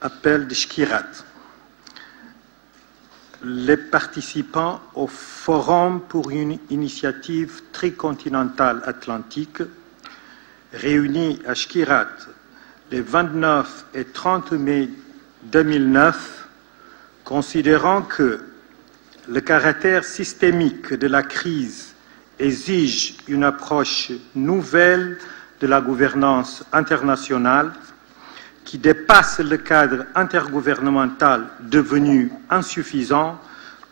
appel de Shkirat. Les participants au Forum pour une initiative tricontinentale atlantique, réunis à Shkirat les 29 et 30 mai 2009, considérant que le caractère systémique de la crise exige une approche nouvelle de la gouvernance internationale qui dépasse le cadre intergouvernemental devenu insuffisant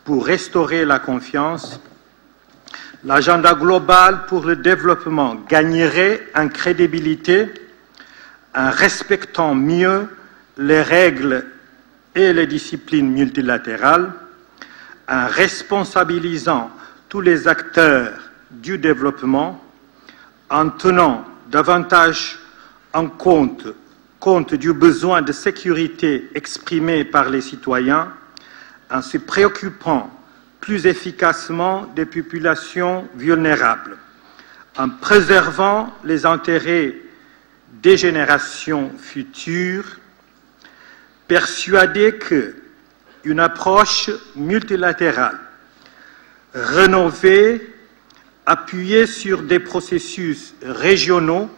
pour restaurer la confiance, l'agenda global pour le développement gagnerait en crédibilité en respectant mieux les règles et les disciplines multilatérales, en responsabilisant tous les acteurs du développement, en tenant davantage en compte du besoin de sécurité exprimé par les citoyens, en se préoccupant plus efficacement des populations vulnérables, en préservant les intérêts des générations futures, persuadé qu'une approche multilatérale rénovée, appuyée sur des processus régionaux,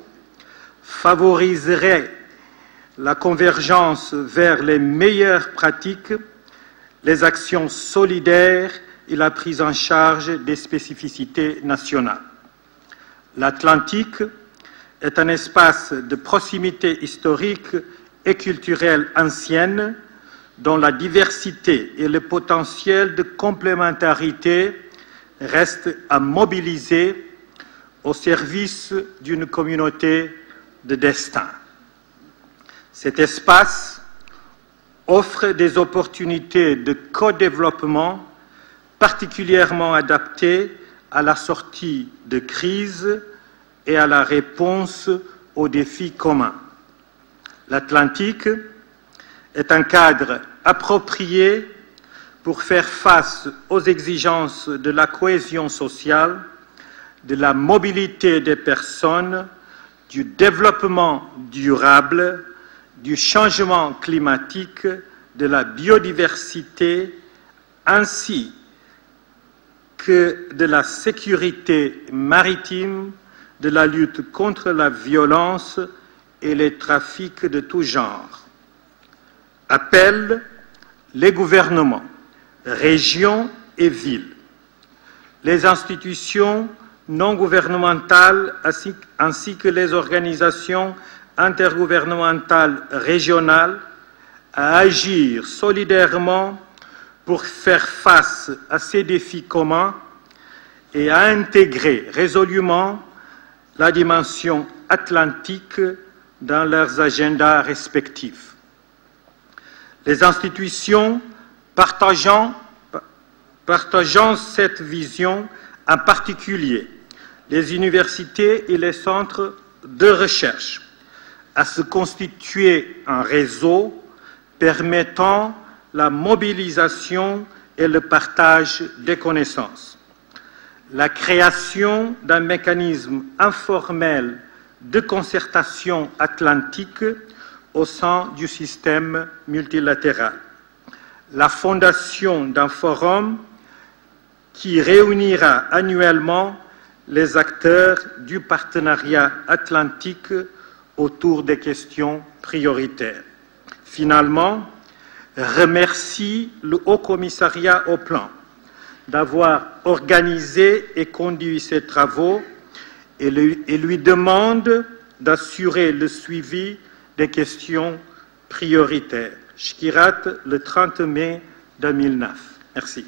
favoriserait la convergence vers les meilleures pratiques, les actions solidaires et la prise en charge des spécificités nationales. L'Atlantique est un espace de proximité historique et culturelle ancienne dont la diversité et le potentiel de complémentarité restent à mobiliser au service d'une communauté de destin. Cet espace offre des opportunités de co-développement particulièrement adaptées à la sortie de crise et à la réponse aux défis communs. L'Atlantique est un cadre approprié pour faire face aux exigences de la cohésion sociale, de la mobilité des personnes, du développement durable, du changement climatique, de la biodiversité, ainsi que de la sécurité maritime, de la lutte contre la violence et les trafics de tout genre. Appelle les gouvernements, régions et villes, les institutions non gouvernementales ainsi que les organisations intergouvernementales régionales à agir solidairement pour faire face à ces défis communs et à intégrer résolument la dimension atlantique dans leurs agendas respectifs. Les institutions partageant cette vision, en particulier les universités et les centres de recherche, à se constituer un réseau permettant la mobilisation et le partage des connaissances. La création d'un mécanisme informel de concertation atlantique au sein du système multilatéral. La fondation d'un forum qui réunira annuellement les acteurs du partenariat atlantique autour des questions prioritaires. Finalement, remercie le Haut Commissariat au Plan d'avoir organisé et conduit ces travaux et lui demande d'assurer le suivi des questions prioritaires. Shkirat, le 30 mai 2009. Merci.